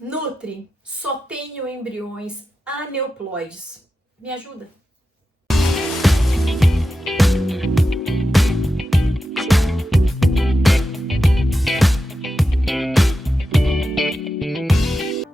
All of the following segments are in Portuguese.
Nutri, só tenho embriões aneuploides. Me ajuda?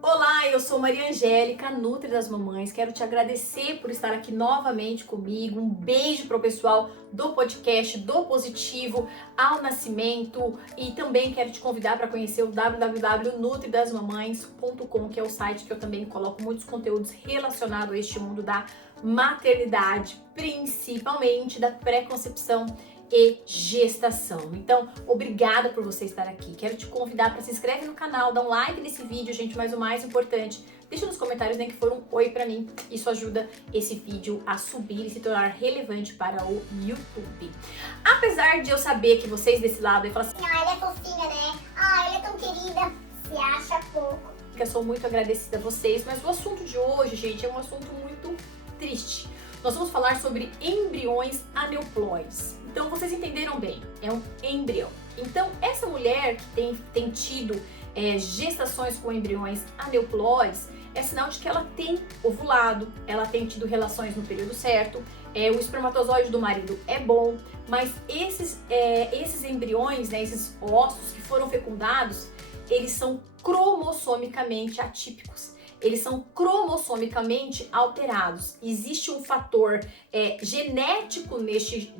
Olá, eu sou Maria Angélica, Nutri das Mamães. Quero te agradecer por estar aqui novamente comigo. Um beijo para o pessoal do podcast do Positivo ao Nascimento e também quero te convidar para conhecer o www.nutridasmamães.com, que é o site que eu também coloco muitos conteúdos relacionados a este mundo da maternidade, principalmente da pré-concepção e gestação. Então, obrigada por você estar aqui. Quero te convidar para se inscrever no canal, dar um like nesse vídeo, gente, mas o mais importante, deixa nos comentários nem que for um oi para mim. Isso ajuda esse vídeo a subir e se tornar relevante para o YouTube. Apesar de eu saber que vocês desse lado aí falam assim, ela é fofinha, né? Ela é tão querida. Se acha pouco. que eu sou muito agradecida a vocês, mas o assunto de hoje, gente, é um assunto muito triste. Nós vamos falar sobre embriões aneuploides. Então, vocês entenderam bem, é um embrião. Então, essa mulher que tem tido gestações com embriões aneuploides, é sinal de que ela tem ovulado, ela tem tido relações no período certo, o espermatozoide do marido é bom, mas esses embriões, né, esses ossos que foram fecundados, eles são cromossomicamente atípicos. Eles são cromossomicamente alterados. Existe um fator genético nesse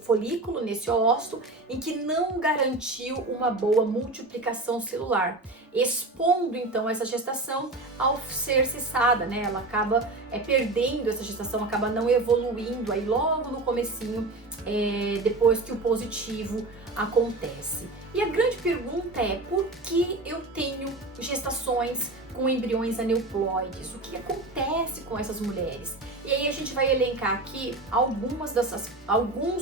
folículo, nesse óvulo, em que não garantiu uma boa multiplicação celular, expondo então essa gestação ao ser cessada, né? Ela acaba perdendo essa gestação, acaba não evoluindo aí logo no comecinho, depois que o positivo acontece. E a grande pergunta é, por que eu tenho gestações com embriões aneuploides? O que acontece com essas mulheres? E aí a gente vai elencar aqui alguns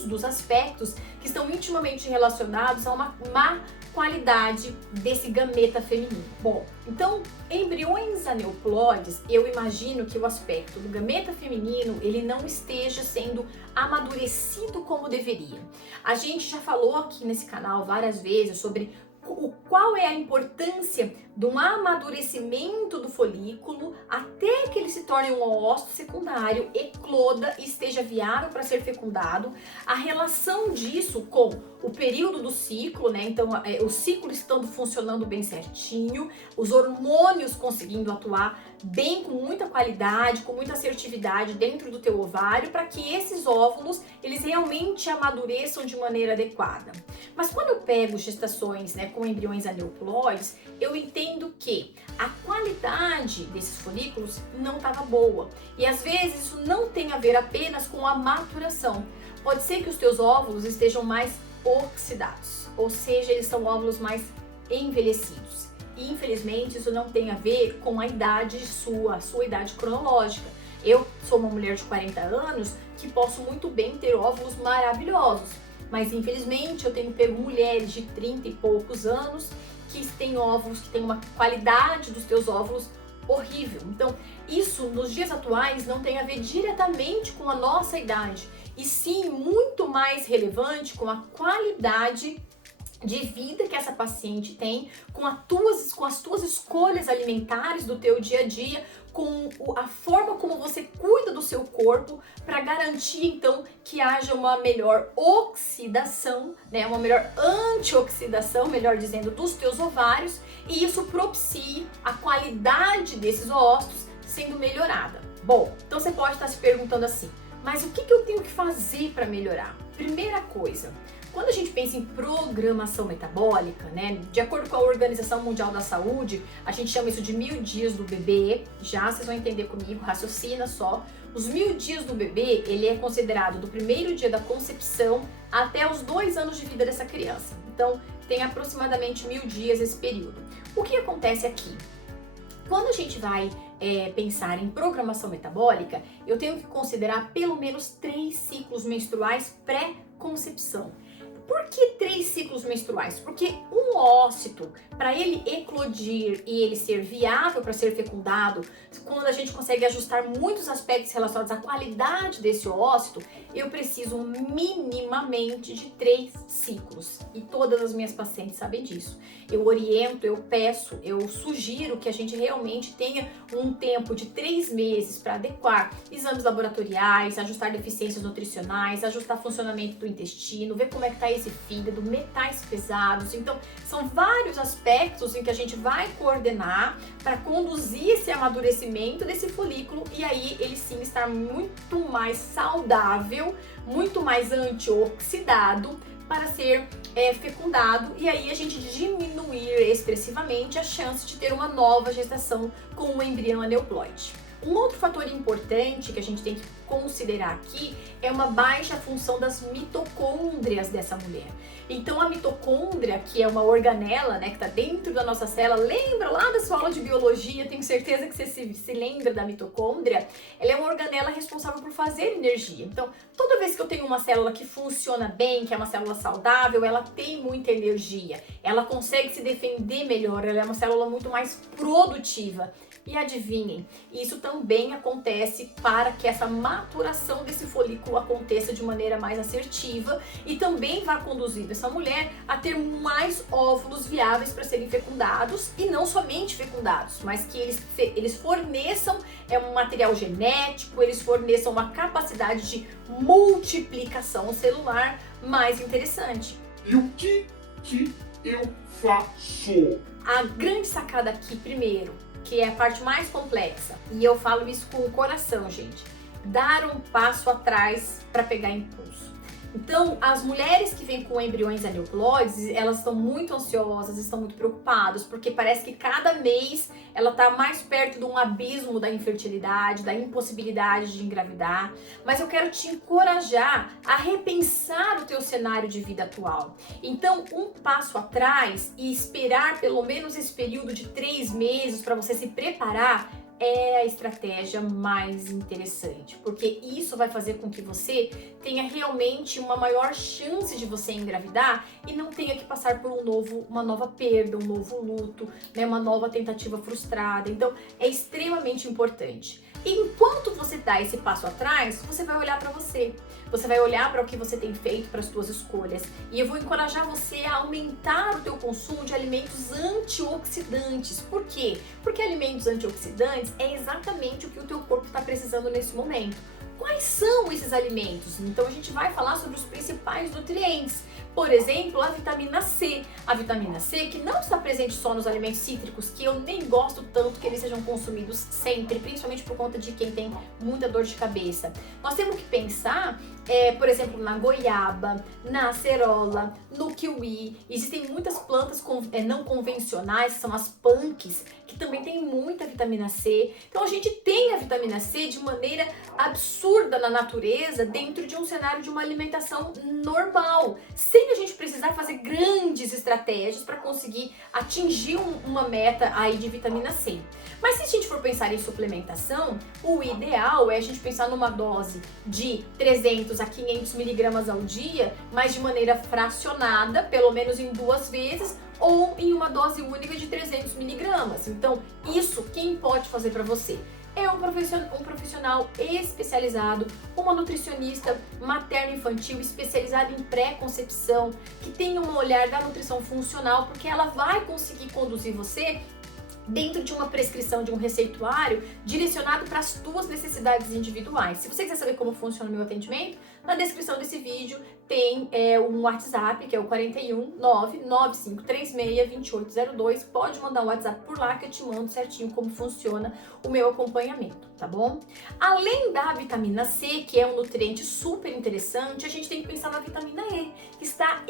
dos aspectos que estão intimamente relacionados a uma má qualidade desse gameta feminino. Bom, então, embriões aneuploides, eu imagino que o aspecto do gameta feminino, ele não esteja sendo amadurecido como deveria. A gente já falou aqui nesse canal várias vezes sobre qual é a importância do amadurecimento do folículo até que ele se torne um óvulo secundário, ecloda e esteja viável para ser fecundado, a relação disso com o período do ciclo, né? Então, o ciclo estando funcionando bem certinho, os hormônios conseguindo atuar bem, com muita qualidade, com muita assertividade dentro do teu ovário, para que esses óvulos, eles realmente amadureçam de maneira adequada. Mas quando eu pego gestações, né, com embriões aneuploides, eu entendo que a qualidade desses folículos não estava boa. E às vezes isso não tem a ver apenas com a maturação. Pode ser que os teus óvulos estejam mais oxidados, ou seja, eles são óvulos mais envelhecidos. E infelizmente isso não tem a ver com a idade a sua idade cronológica. Eu sou uma mulher de 40 anos que posso muito bem ter óvulos maravilhosos, mas infelizmente eu tenho pego mulheres de 30 e poucos anos que têm óvulos, que têm uma qualidade dos teus óvulos horrível. Então, isso nos dias atuais não tem a ver diretamente com a nossa idade, e sim muito mais relevante com a qualidade de vida que essa paciente tem, com as tuas escolhas alimentares do teu dia a dia, com a forma como você cuida do seu corpo para garantir então que haja uma melhor oxidação, né, uma melhor antioxidação, melhor dizendo, dos teus ovários, e isso propicie a qualidade desses óvulos sendo melhorada. Bom, então você pode estar se perguntando assim, mas o que eu tenho que fazer para melhorar? Primeira coisa, quando a gente pensa em programação metabólica, né, de acordo com a Organização Mundial da Saúde, a gente chama isso de 1000 dias do bebê. Já vocês vão entender comigo, raciocina só. Os 1000 dias do bebê, ele é considerado do primeiro dia da concepção até os 2 anos de vida dessa criança. Então, tem aproximadamente 1000 dias esse período. O que acontece aqui? Quando a gente vai pensar em programação metabólica, eu tenho que considerar pelo menos 3 ciclos menstruais pré-concepção. Por que 3 ciclos menstruais? Porque um ócito, para ele eclodir e ele ser viável para ser fecundado, quando a gente consegue ajustar muitos aspectos relacionados à qualidade desse ócito, eu preciso minimamente de 3 ciclos. E todas as minhas pacientes sabem disso. Eu oriento, eu peço, eu sugiro que a gente realmente tenha um tempo de 3 meses para adequar exames laboratoriais, ajustar deficiências nutricionais, ajustar funcionamento do intestino, ver como é que está esse fígado, metais pesados. Então, são vários aspectos em que a gente vai coordenar para conduzir esse amadurecimento desse folículo e aí ele sim estar muito mais saudável, muito mais antioxidado para ser fecundado e aí a gente diminuir expressivamente a chance de ter uma nova gestação com um embrião aneuploide. Um outro fator importante que a gente tem que considerar aqui é uma baixa função das mitocôndrias dessa mulher. Então a mitocôndria, que é uma organela, né, que está dentro da nossa célula, lembra lá da sua aula de biologia, tenho certeza que você se lembra da mitocôndria, ela é uma organela responsável por fazer energia. Então toda vez que eu tenho uma célula que funciona bem, que é uma célula saudável, ela tem muita energia, ela consegue se defender melhor, ela é uma célula muito mais produtiva. E adivinhem, isso também acontece para que essa maturação desse folículo aconteça de maneira mais assertiva e também vai conduzir essa mulher a ter mais óvulos viáveis para serem fecundados e não somente fecundados, mas que eles forneçam um material genético, eles forneçam uma capacidade de multiplicação celular mais interessante. E o que eu faço? A grande sacada aqui, primeiro, que é a parte mais complexa, e eu falo isso com o coração, gente, dar um passo atrás para pegar impulso. Então, as mulheres que vêm com embriões aneuploides, elas estão muito ansiosas, estão muito preocupadas, porque parece que cada mês ela está mais perto de um abismo da infertilidade, da impossibilidade de engravidar. Mas eu quero te encorajar a repensar o teu cenário de vida atual. Então, um passo atrás e esperar pelo menos esse período de 3 meses para você se preparar é a estratégia mais interessante, porque isso vai fazer com que você tenha realmente uma maior chance de você engravidar e não tenha que passar por uma nova perda, um novo luto, né, uma nova tentativa frustrada. Então, é extremamente importante. Enquanto você dá esse passo atrás, você vai olhar para você. Você vai olhar para o que você tem feito, para as suas escolhas. E eu vou encorajar você a aumentar o teu consumo de alimentos antioxidantes. Por quê? Porque alimentos antioxidantes é exatamente o que o teu corpo está precisando nesse momento. Quais são esses alimentos? Então a gente vai falar sobre os principais nutrientes. Por exemplo, a vitamina C. A vitamina C que não está presente só nos alimentos cítricos, que eu nem gosto tanto que eles sejam consumidos sempre, principalmente por conta de quem tem muita dor de cabeça. Nós temos que pensar, por exemplo, na goiaba, na acerola, no kiwi. Existem muitas plantas não convencionais, que são as punks, que também tem muita vitamina C. Então a gente tem a vitamina C de maneira absurda na natureza dentro de um cenário de uma alimentação normal, sem a gente precisar fazer grandes estratégias para conseguir atingir uma meta aí de vitamina C. Mas se a gente for pensar em suplementação, o ideal é a gente pensar numa dose de 300 a 500 miligramas ao dia, mas de maneira fracionada, pelo menos em 2 vezes, ou em uma dose única de 300 miligramas. Então, isso quem pode fazer para você? É um profissional especializado, uma nutricionista materno-infantil especializada em pré-concepção, que tem um olhar da nutrição funcional, porque ela vai conseguir conduzir você dentro de uma prescrição, de um receituário direcionado para as tuas necessidades individuais. Se você quiser saber como funciona o meu atendimento, na descrição desse vídeo tem um WhatsApp, que é o 41 99536 2802. Pode mandar um WhatsApp por lá que eu te mando certinho como funciona o meu acompanhamento, tá bom? Além da vitamina C, que é um nutriente super interessante, a gente tem que pensar na vitamina E, que está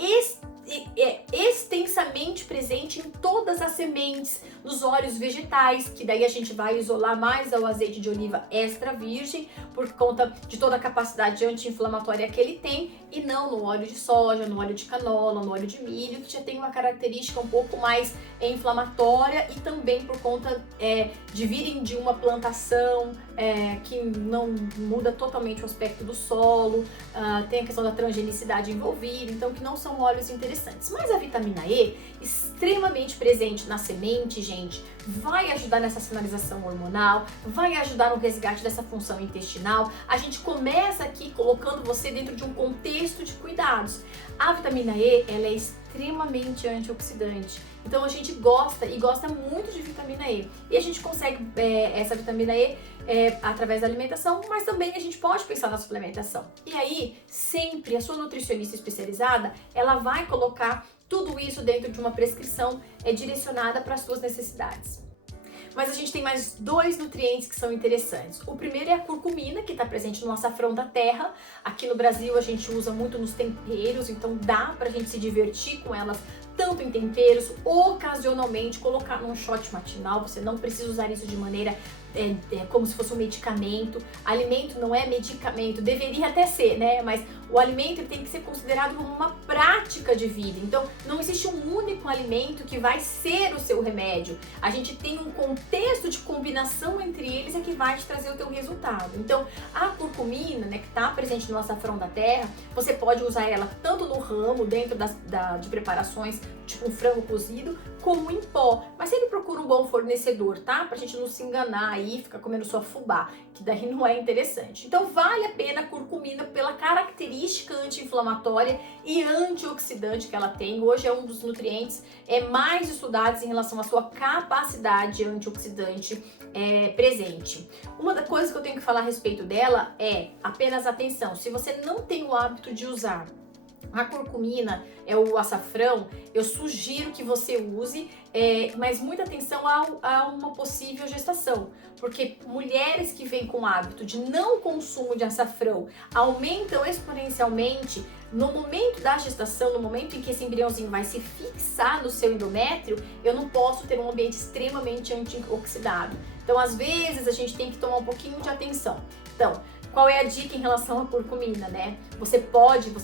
extensamente presente em todas as sementes, nos óleos vegetais, que daí a gente vai isolar mais ao azeite de oliva extra virgem, por conta de toda a capacidade anti-inflamatória que ele tem, e não no óleo de soja, no óleo de canola, no óleo de milho, que já tem uma característica um pouco mais inflamatória, e também por conta de virem de uma plantação que não muda totalmente o aspecto do solo, tem a questão da transgenicidade envolvida, então que não são óleos interessantes. Mas a vitamina E, extremamente presente na semente, gente, vai ajudar nessa sinalização hormonal, vai ajudar no resgate dessa função intestinal. A gente começa aqui colocando você dentro de um contexto de cuidados. A vitamina E, ela é extremamente antioxidante, então a gente gosta muito de vitamina E, e a gente consegue essa vitamina E através da alimentação, mas também a gente pode pensar na suplementação. E aí, sempre a sua nutricionista especializada, ela vai colocar tudo isso dentro de uma prescrição direcionada para as suas necessidades. Mas a gente tem mais 2 nutrientes que são interessantes. O primeiro é a curcumina, que está presente no açafrão da terra. Aqui no Brasil a gente usa muito nos temperos, então dá pra gente se divertir com elas, tanto em temperos, ocasionalmente colocar num shot matinal. Você não precisa usar isso de maneira como se fosse um medicamento. Alimento não é medicamento, deveria até ser, né? Mas o alimento ele tem que ser considerado como uma prática de vida. Então, não existe um único alimento que vai ser o seu remédio. A gente tem um contexto de combinação entre eles que vai te trazer o teu resultado. Então, a curcumina, né, que está presente no açafrão da terra, você pode usar ela tanto no ramo, dentro de preparações, tipo um frango cozido, como em pó. Mas sempre procura um bom fornecedor, tá? Pra gente não se enganar aí, ficar comendo só fubá, que daí não é interessante. Então vale a pena a curcumina pela característica anti-inflamatória e antioxidante que ela tem. Hoje é um dos nutrientes mais estudados em relação à sua capacidade antioxidante presente. Uma das coisas que eu tenho que falar a respeito dela é apenas atenção, se você não tem o hábito de usar a curcumina, o açafrão, eu sugiro que você use, mas muita atenção a uma possível gestação, porque mulheres que vêm com hábito de não consumo de açafrão aumentam exponencialmente no momento da gestação, no momento em que esse embriãozinho vai se fixar no seu endométrio. Eu não posso ter um ambiente extremamente antioxidado. Então, às vezes, a gente tem que tomar um pouquinho de atenção. Então, qual é a dica em relação à curcumina, né? Você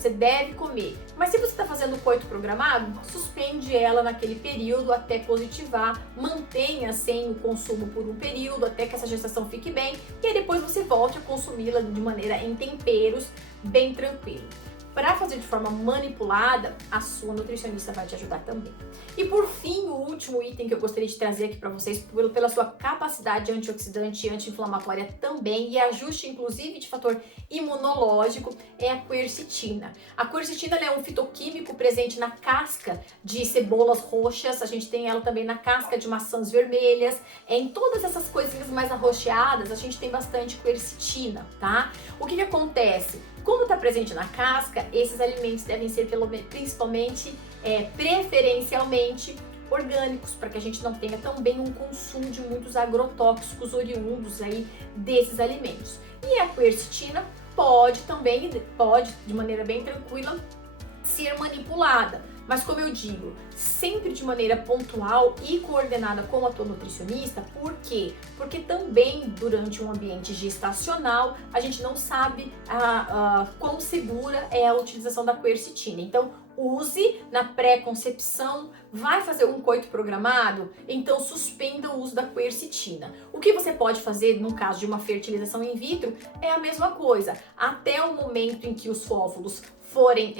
deve comer, mas se você está fazendo coito programado, suspende ela naquele período até positivar, mantenha sem o consumo por um período até que essa gestação fique bem, e aí depois você volte a consumi-la de maneira em temperos, bem tranquilo. Para fazer de forma manipulada, a sua nutricionista vai te ajudar também. E por fim, o último item que eu gostaria de trazer aqui para vocês, pela sua capacidade antioxidante e anti-inflamatória também, e ajuste inclusive de fator imunológico, é a quercetina. A quercetina é um fitoquímico presente na casca de cebolas roxas, a gente tem ela também na casca de maçãs vermelhas, em todas essas coisinhas mais arroxeadas, a gente tem bastante quercetina, tá? O que acontece? Como está presente na casca, esses alimentos devem ser principalmente, preferencialmente, orgânicos, para que a gente não tenha também um consumo de muitos agrotóxicos oriundos aí desses alimentos. E a quercetina pode, de maneira bem tranquila, ser manipulada. Mas como eu digo, sempre de maneira pontual e coordenada com a tua nutricionista. Por quê? Porque também durante um ambiente gestacional, a gente não sabe quão segura é a utilização da quercetina. Então, use na pré-concepção. Vai fazer um coito programado? Então suspenda o uso da quercetina. O que você pode fazer no caso de uma fertilização in vitro é a mesma coisa. Até o momento em que os óvulos forem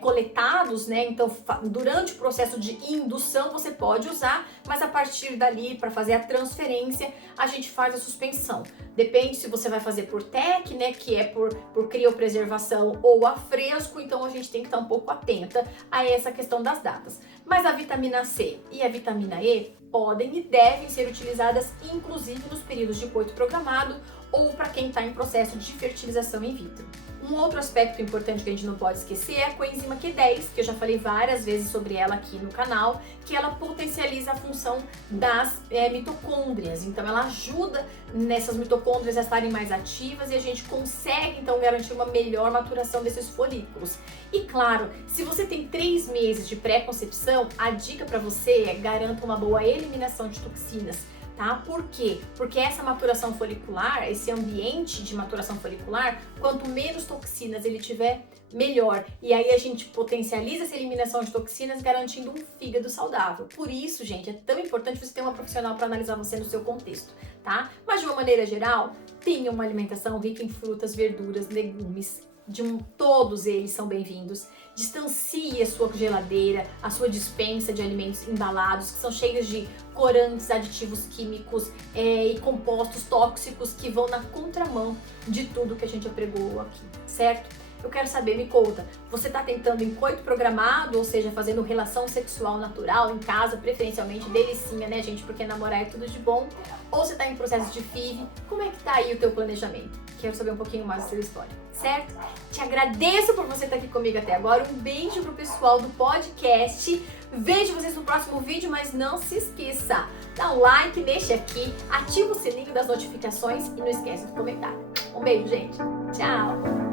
coletados, né? Então, durante o processo de indução você pode usar, mas a partir dali, para fazer a transferência, a gente faz a suspensão. Depende se você vai fazer por TEC, né? Que é por criopreservação, ou a fresco, então a gente tem que estar um pouco atenta a essa questão das datas. Mas a vitamina C e a vitamina E podem e devem ser utilizadas inclusive nos períodos de coito programado ou para quem está em processo de fertilização in vitro. Um outro aspecto importante que a gente não pode esquecer é a coenzima Q10, que eu já falei várias vezes sobre ela aqui no canal, que ela potencializa a função das mitocôndrias. Então ela ajuda nessas mitocôndrias a estarem mais ativas e a gente consegue então garantir uma melhor maturação desses folículos. E claro, se você tem 3 meses de pré-concepção, a dica para você é garanta uma boa eliminação de toxinas. Tá? Por quê? Porque essa maturação folicular, esse ambiente de maturação folicular, quanto menos toxinas ele tiver, melhor. E aí a gente potencializa essa eliminação de toxinas, garantindo um fígado saudável. Por isso, gente, é tão importante você ter uma profissional para analisar você no seu contexto, tá? Mas de uma maneira geral, tenha uma alimentação rica em frutas, verduras, legumes. Todos eles são bem-vindos. Distancie a sua geladeira, a sua despensa de alimentos embalados que são cheios de corantes, aditivos químicos e compostos tóxicos que vão na contramão de tudo que a gente apregou aqui, certo? Eu quero saber, me conta, você está tentando em coito programado, ou seja, fazendo relação sexual natural em casa, preferencialmente delicinha, né, gente? Porque namorar é tudo de bom. Ou você está em processo de FIV, como é que tá aí o teu planejamento? Quero saber um pouquinho mais da sua história, certo? Te agradeço por você estar aqui comigo até agora. Um beijo pro pessoal do podcast. Vejo vocês no próximo vídeo, mas não se esqueça, dá um like, deixa aqui, ativa o sininho das notificações e não esquece do comentário. Um beijo, gente. Tchau!